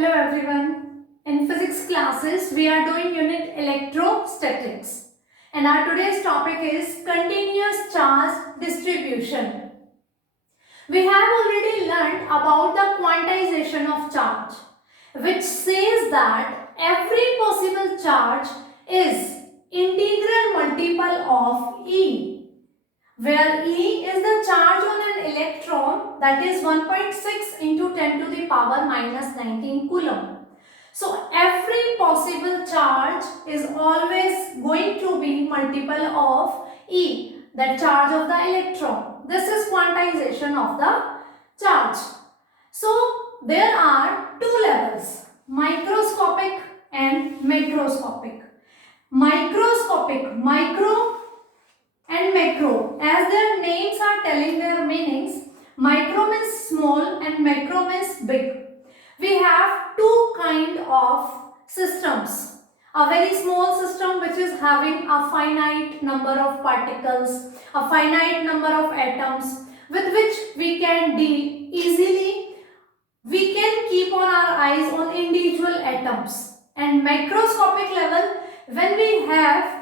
Hello everyone. In physics classes, we are doing unit electrostatics. And our today's topic is continuous charge distribution. We have already learned about the quantization of charge, which says that every possible charge is integral multiple of E, where E is the charge on an electron, that is 1.6 into 10 to the power minus 19 coulomb. So every possible charge is always going to be multiple of E, the charge of the electron. This is quantization of the charge. So there are two levels, microscopic and macroscopic. Microscopic, micro and macro, as their names are telling their meanings. Micro means small and macro means big. We have two kind of systems. A very small system which is having a finite number of particles, a finite number of atoms with which we can deal easily. We can keep on our eyes on individual atoms. And macroscopic level, when we have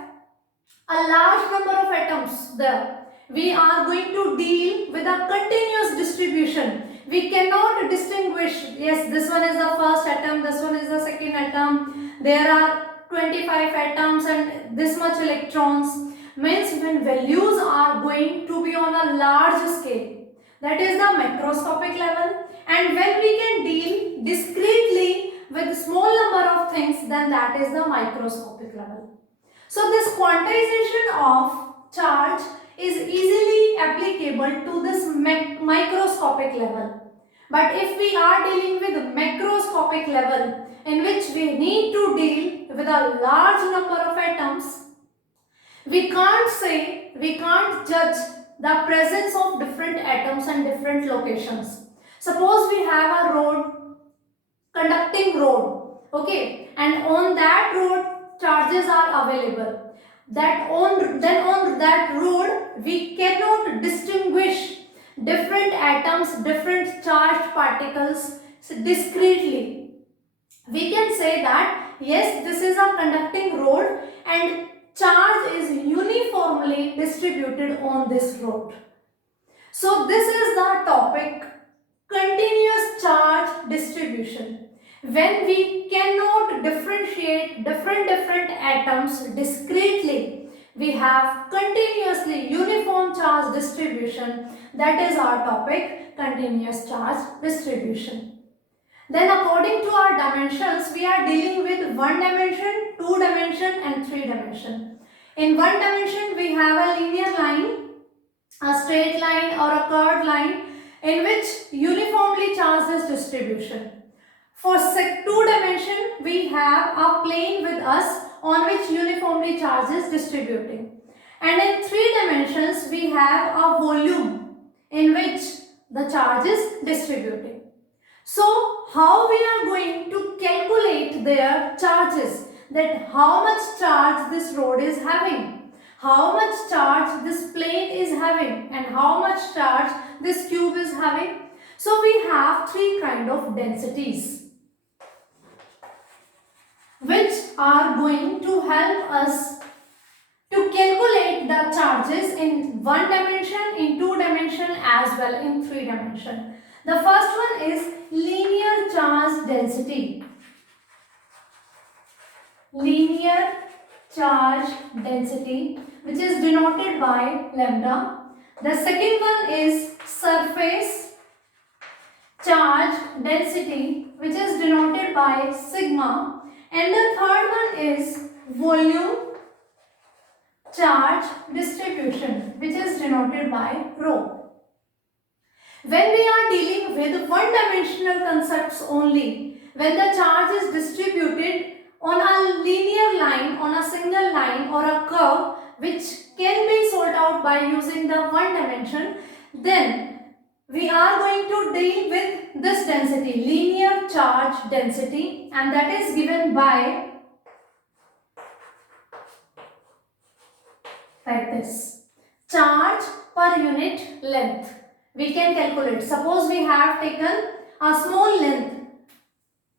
a large number of atoms there, we are going to deal with a continuous distribution. We cannot distinguish, yes, this one is the first atom, this one is the second atom, there are 25 atoms and this much electrons. Means when values are going to be on a large scale, that is the macroscopic level. And when we can deal discretely with small number of things, then that is the microscopic level. So this quantization of charge is easily applicable to this microscopic level. But if we are dealing with macroscopic level, in which we need to deal with a large number of atoms, we can't judge the presence of different atoms and different locations. Suppose we have a road, conducting road, okay, and on that road charges are available. Then on that road we cannot distinguish different atoms, different charged particles discretely. We can say that yes, this is a conducting road and charge is uniformly distributed on this road. So this is the topic, continuous charge distribution. When we cannot differentiate different atoms discretely, we have continuously uniform charge distribution. That is our topic, continuous charge distribution. Then according to our dimensions, we are dealing with 1 dimension, 2 dimension and 3 dimension. In 1 dimension, we have a linear line, a straight line or a curved line in which uniformly charged is distribution. For 2 dimension, we have a plane with us on which uniformly charge is distributing. And in 3 dimensions, we have a volume in which the charge is distributing. So, how we are going to calculate their charges, that how much charge this road is having, how much charge this plane is having, and how much charge this cube is having. So, we have 3 kind of densities which are going to help us to calculate the charges in 1 dimension, in 2 dimension as well in 3 dimension. The first one is linear charge density. Linear charge density, which is denoted by lambda. The second one is surface charge density, which is denoted by sigma. And the third one is volume charge distribution, which is denoted by rho. When we are dealing with one-dimensional concepts only, when the charge is distributed on a linear line, on a single line or a curve which can be sorted out by using the 1 dimension, then we are going to deal with this density, linear charge density, and that is given by like this, charge per unit length. We can calculate. Suppose we have taken a small length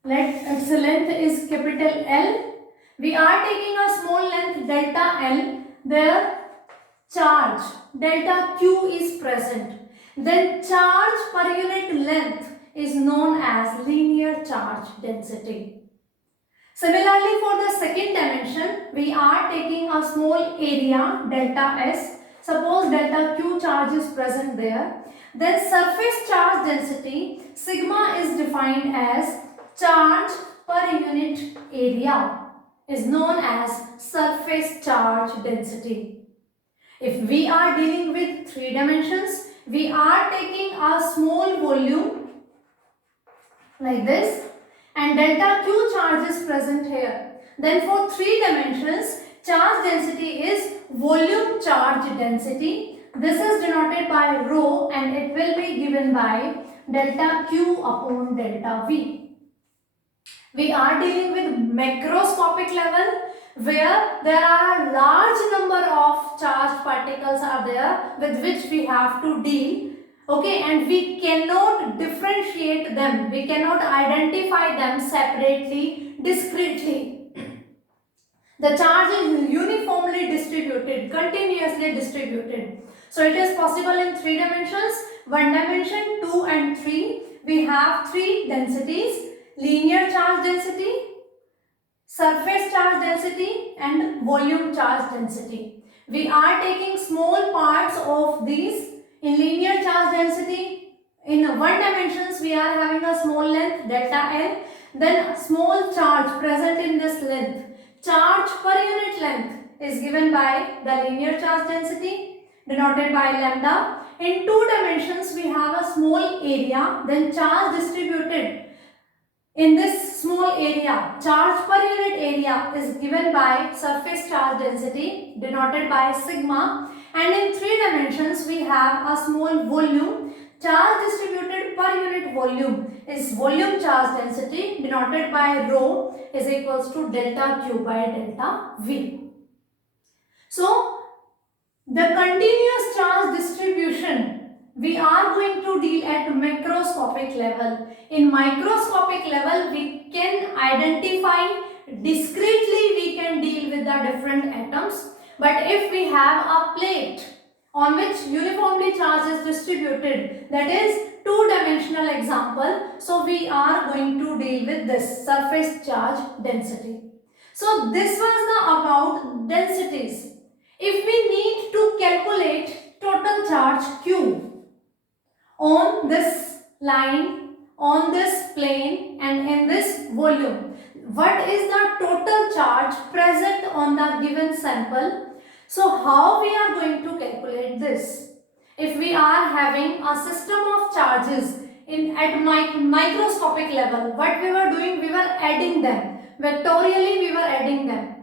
let its length is capital L. We are taking a small length delta L. There charge delta Q is present. Then charge per unit length is known as linear charge density. Similarly, for the second dimension, we are taking a small area delta S. Suppose delta Q charge is present there. Then surface charge density sigma is defined as charge per unit area, is known as surface charge density. If we are dealing with 3 dimensions, we are taking a small volume like this and delta Q charge is present here. Then for 3 dimensions, charge density is volume charge density. This is denoted by rho and it will be given by delta Q upon delta V. We are dealing with macroscopic level where there are a large number of charged particles are there with which we have to deal. Okay, and we cannot differentiate them. We cannot identify them separately, discretely. The charge is uniformly distributed, continuously distributed. So it is possible in 3 dimensions, 1 dimension, 2 and 3. We have 3 densities: linear charge density, surface charge density and volume charge density. We are taking small parts of these. In linear charge density, in 1 dimensions we are having a small length delta L, then small charge present in this length. Charge per unit length is given by the linear charge density denoted by lambda. In 2 dimensions we have a small area, then charge distributed in this small area. Charge per unit area is given by surface charge density denoted by sigma. And in 3 dimensions we have a small volume. Charge distributed per unit volume is volume charge density denoted by rho is equals to delta Q by delta V. So the continuous charge distribution we are going to deal at macroscopic level. In microscopic level we can identify discretely, we can deal with the different atoms. But if we have a plate on which uniformly charge is distributed, that is 2-dimensional example, so we are going to deal with this surface charge density. So this was the about densities. If we need to calculate total charge Q on this line, on this plane and in this volume, what is the total charge present on the given sample? So how we are going to calculate this? If we are having a system of charges at microscopic level, what we were doing, we were adding them. Vectorially we were adding them.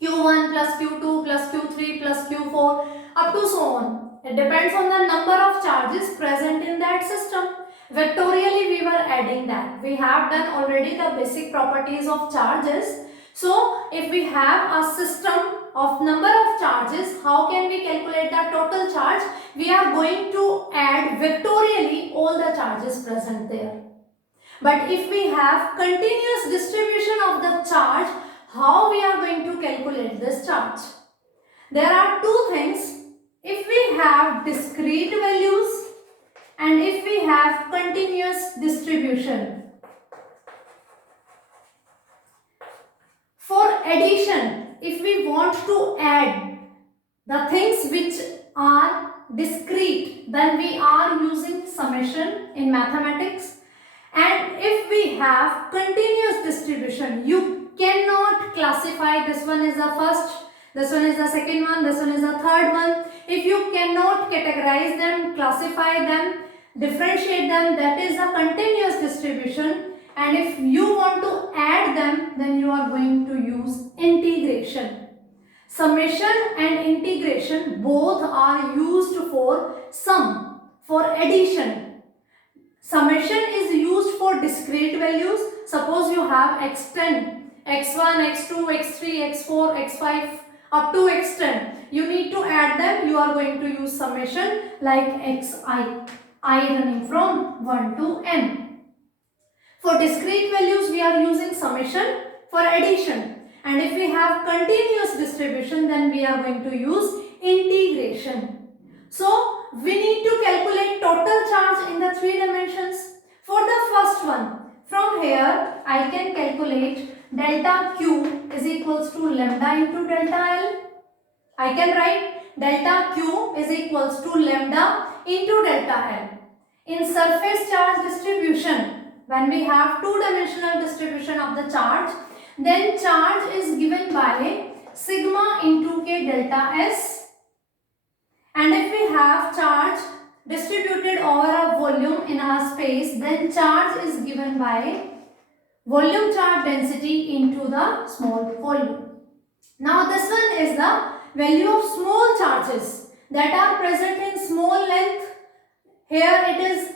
Q1 plus Q2 plus Q3 plus Q4 up to so on. It depends on the number of charges present in that system. Vectorially we were adding that. We have done already the basic properties of charges. So if we have a system of number of charges, how can we calculate the total charge? We are going to add vectorially all the charges present there. But if we have continuous distribution of the charge, how we are going to calculate this charge? There are two things. If we have discrete values and if we have continuous distribution. For addition, if we want to add the things which are discrete, then we are using summation in mathematics. And if we have continuous distribution, you cannot classify this one is the first, this one is the second one, this one is the third one. If you cannot categorize them, classify them, differentiate them, that is a continuous distribution. And if you want to add them, then you are going to use integration. Summation and integration both are used for sum, for addition. Summation is used for discrete values. Suppose you have x10, x1, x2, x3, x4, x5 up to x10. You need to add them. You are going to use summation like xi, I running from 1 to n. For discrete values, we are using summation for addition. And if we have continuous distribution, then we are going to use integration. So, we need to calculate total charge in the 3 dimensions. For the first one, from here, I can calculate delta Q is equals to lambda into delta L. I can write delta Q is equals to lambda into delta L. In surface charge distribution, when we have 2-dimensional distribution of the charge, then charge is given by sigma into K delta S. And if we have charge distributed over a volume in our space, then charge is given by volume charge density into the small volume. Now this one is the value of small charges that are present in small length. Here it is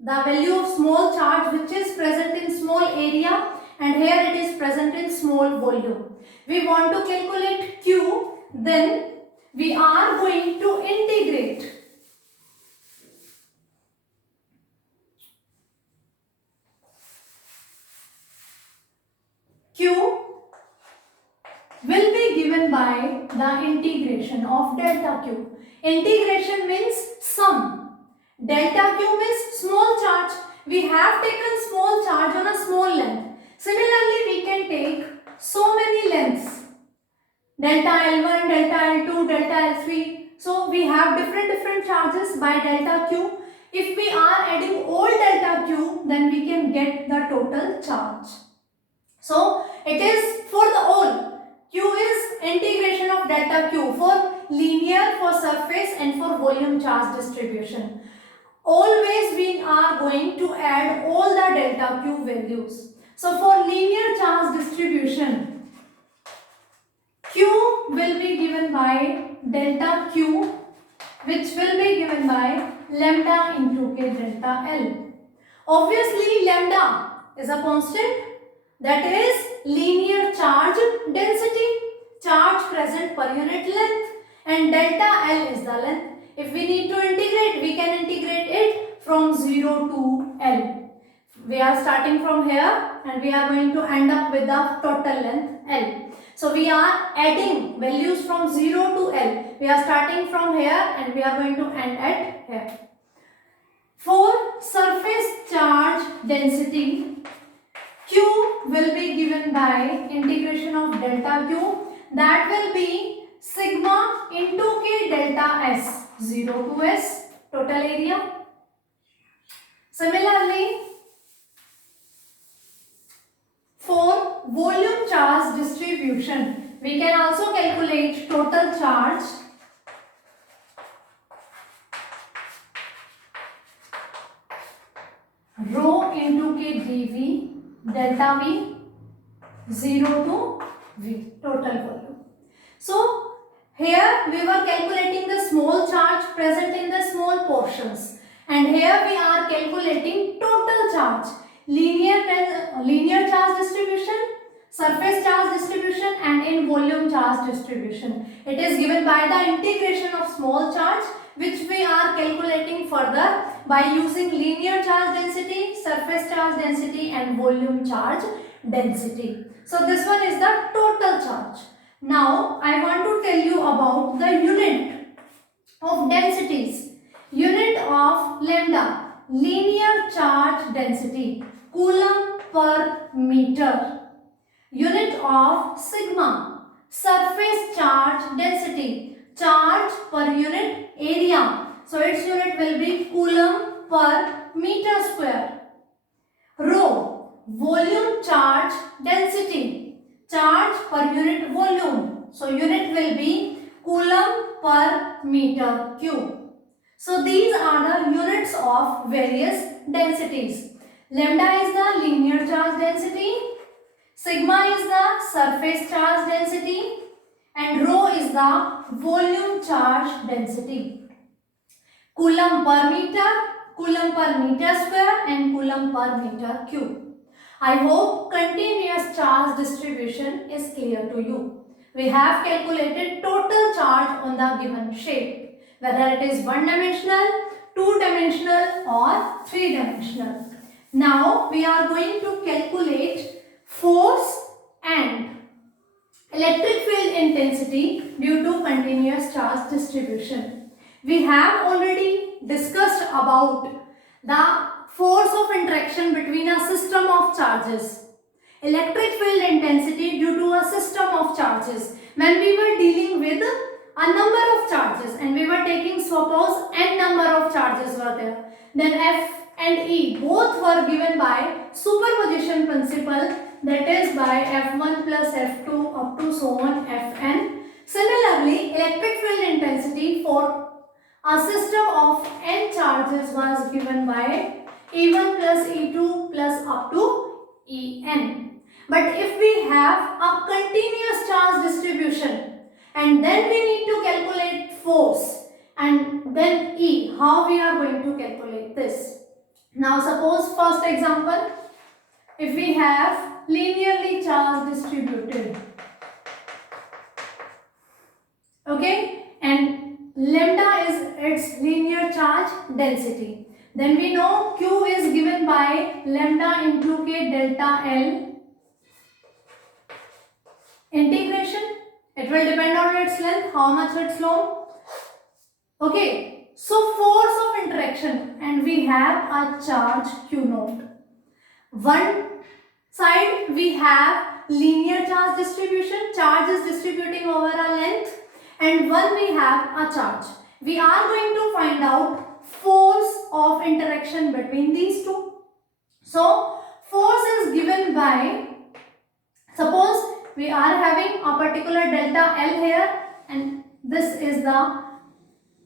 the value of small charge which is present in small area, and here it is present in small volume. We want to calculate Q, then we are going to integrate. Q will be given by the integration of delta Q. Integration means sum. Delta Q means small charge. We have taken small charge on a small length. Similarly, we can take so many lengths. Delta L1, delta L2, delta L3. So, we have different charges by delta Q. If we are adding all delta Q, then we can get the total charge. So, it is for the all. Q is integration of delta Q for linear, for surface and for volume charge distribution. Always we are going to add all the delta Q values. So for linear charge distribution, Q will be given by delta Q, which will be given by lambda into K delta L. Obviously lambda is a constant, that is linear charge density, charge present per unit length, and delta L is the length. If we need to integrate, we can integrate it from 0 to L. We are starting from here and we are going to end up with the total length L. So we are adding values from 0 to L. We are starting from here and we are going to end at here. For surface charge density, Q will be given by integration of delta Q, that will be sigma into K delta S. 0 to S, total area. Similarly, for volume charge distribution, we can also calculate total charge rho into K dV delta V 0 to V, total volume. So, here we were calculating the small charge present in the small portions, and here we are calculating total charge, linear charge distribution, surface charge distribution and in volume charge distribution. It is given by the integration of small charge, which we are calculating further by using linear charge density, surface charge density and volume charge density. So this one is the total charge. Now, I want to tell you about the unit of densities. Unit of lambda, linear charge density, coulomb per meter. Unit of sigma, surface charge density, charge per unit area. So, its unit will be coulomb per meter square. Rho, volume charge density, charge per unit volume. So, unit will be coulomb per meter cube. So, these are the units of various densities. Lambda is the linear charge density, sigma is the surface charge density and rho is the volume charge density. Coulomb per meter square and coulomb per meter cube. I hope continuous charge distribution is clear to you. We have calculated total charge on the given shape, whether it is one-dimensional, two-dimensional or three-dimensional. Now we are going to calculate force and electric field intensity due to continuous charge distribution. We have already discussed about the force of interaction between a system of charges, electric field intensity due to a system of charges. When we were dealing with a number of charges and we were taking, suppose n number of charges were there, then F and E both were given by superposition principle, that is by F1 plus F2 up to so on Fn. Similarly, electric field intensity for a system of n charges was given by E1 plus E2 plus up to En. But if we have a continuous charge distribution and then we need to calculate force and then E, how we are going to calculate this? Now suppose first example, if we have linearly charged distributed, okay, and lambda is its linear charge density, then we know Q is given by lambda into K delta L integration. It will depend on its length, how much it's long. Okay, so force of interaction, and we have a charge Q naught. One side we have linear charge distribution, charge is distributing over a length, and one we have a charge. We are going to find out force of interaction between these two. So force is given by, suppose we are having a particular delta L here and this is the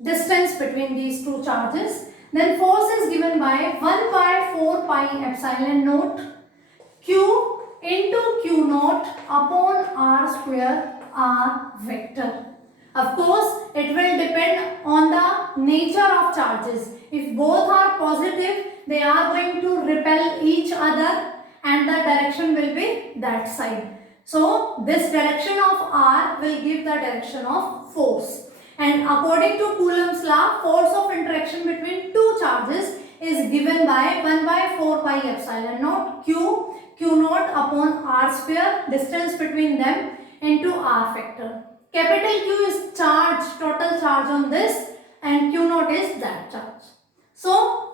distance between these two charges. Then force is given by 1 by 4 pi epsilon naught Q into Q naught upon R square R vector. Of course, it will depend on the nature of charges. If both are positive, they are going to repel each other and the direction will be that side. So this direction of R will give the direction of force. And according to Coulomb's law, force of interaction between two charges is given by 1 by 4 pi epsilon naught Q naught upon R square, distance between them, into R factor. Capital Q is charge, total charge on this, and Q naught is that charge. So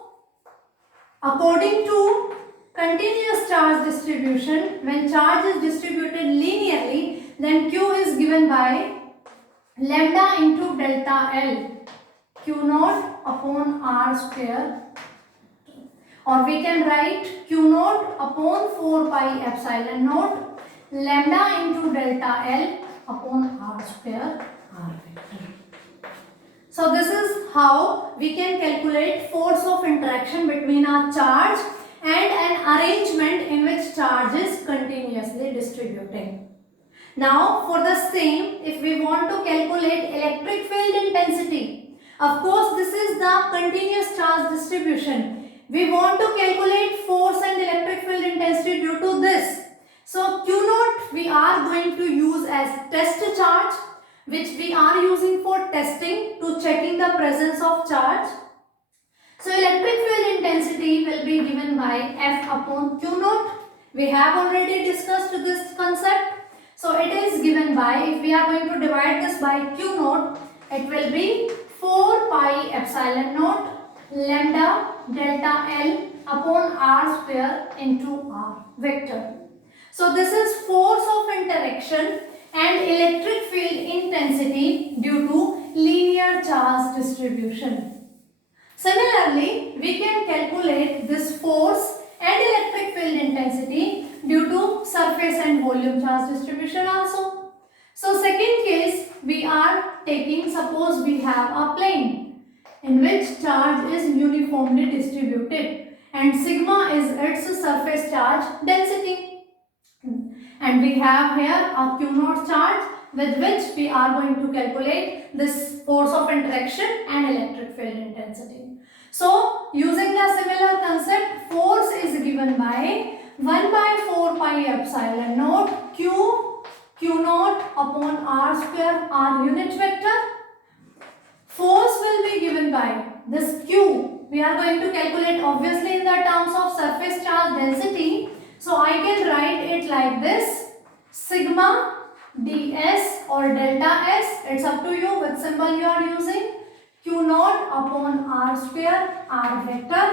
according to continuous charge distribution, when charge is distributed linearly, then Q is given by lambda into delta L Q naught upon R square, or we can write Q naught upon 4 pi epsilon naught lambda into delta L upon R square R vector. So this is how we can calculate force of interaction between a charge and an arrangement in which charge is continuously distributing. Now for the same, if we want to calculate electric field intensity, of course this is the continuous charge distribution. We want to calculate force and electric field intensity due to this. So Q naught we are going to use as test charge, which we are using for testing to checking the presence of charge. So electric field intensity will be given by F upon Q naught. We have already discussed this concept. So it is given by, if we are going to divide this by Q naught, it will be 4 pi epsilon naught lambda delta L upon R square into R vector. So this is force of interaction and electric field intensity due to linear charge distribution. Similarly, we can calculate this force and electric field intensity due to surface and volume charge distribution also. So second case, we are taking, suppose we have a plane in which charge is uniformly distributed and sigma is its surface charge density. And we have here a Q naught charge with which we are going to calculate this force of interaction and electric field intensity. So using the similar concept, force is given by 1 by 4 pi epsilon naught Q naught upon R square R unit vector. Force will be given by this Q. We are going to calculate obviously in the terms of surface charge So I can write it like this: sigma ds or delta s, it's up to you which symbol you are using, q naught upon r square, r vector,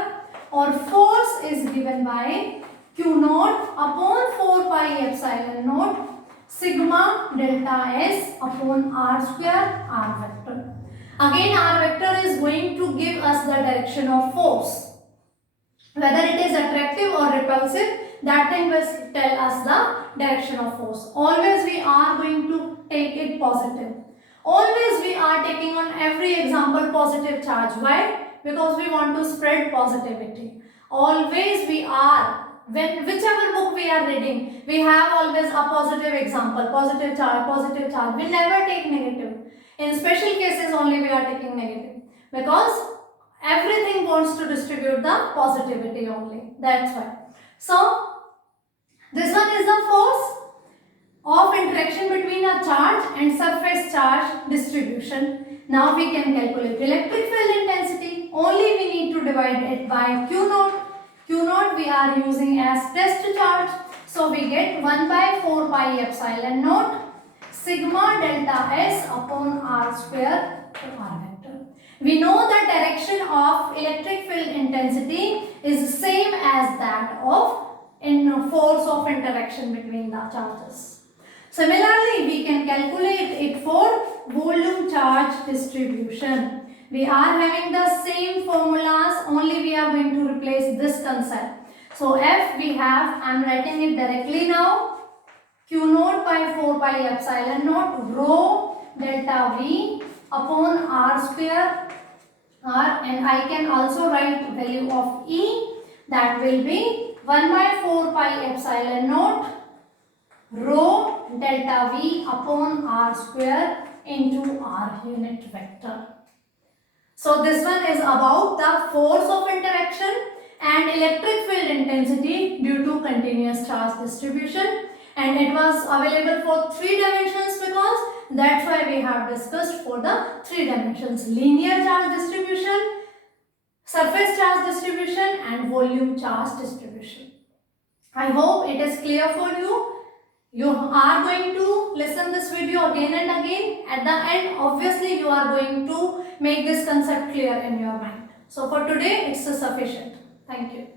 or force is given by q naught upon 4 pi epsilon naught sigma delta s upon r square, r vector. Again, r vector is going to give us the direction of force. Whether it is attractive or repulsive, that thing will tell us the direction of force. Always we are going to take it positive. Always we are taking on every example positive charge. Why? Because we want to spread positivity. Always we are, whichever book we are reading, we have always a positive example, positive charge, positive charge. We never take negative. In special cases only we are taking negative. Because everything wants to distribute the positivity only. That's why. So, this one is the force of interaction between a charge and surface charge distribution. Now we can calculate electric field intensity. Only we need to divide it by Q naught. Q naught we are using as test charge. So we get 1 by 4 pi epsilon naught sigma delta s upon r square to r vector. We know the direction of electric field intensity is same as that of force of interaction between the charges. Similarly, we can calculate it for volume charge distribution. We are having the same formulas, only we are going to replace this concept. So F we have, I am writing it directly now, Q naught by 4 pi epsilon naught rho delta V upon r square r, and I can also write value of E, that will be 1 by 4 pi epsilon naught rho delta V upon r square into r unit vector. So this one is about the force of interaction and electric field intensity due to continuous charge distribution, and it was available for 3 dimensions because that's why we have discussed for the 3 dimensions: linear charge distribution, surface charge distribution and volume charge distribution. I hope it is clear for you. You are going to listen this video again and again. At the end, obviously, you are going to make this concept clear in your mind. So for today, it's sufficient. Thank you.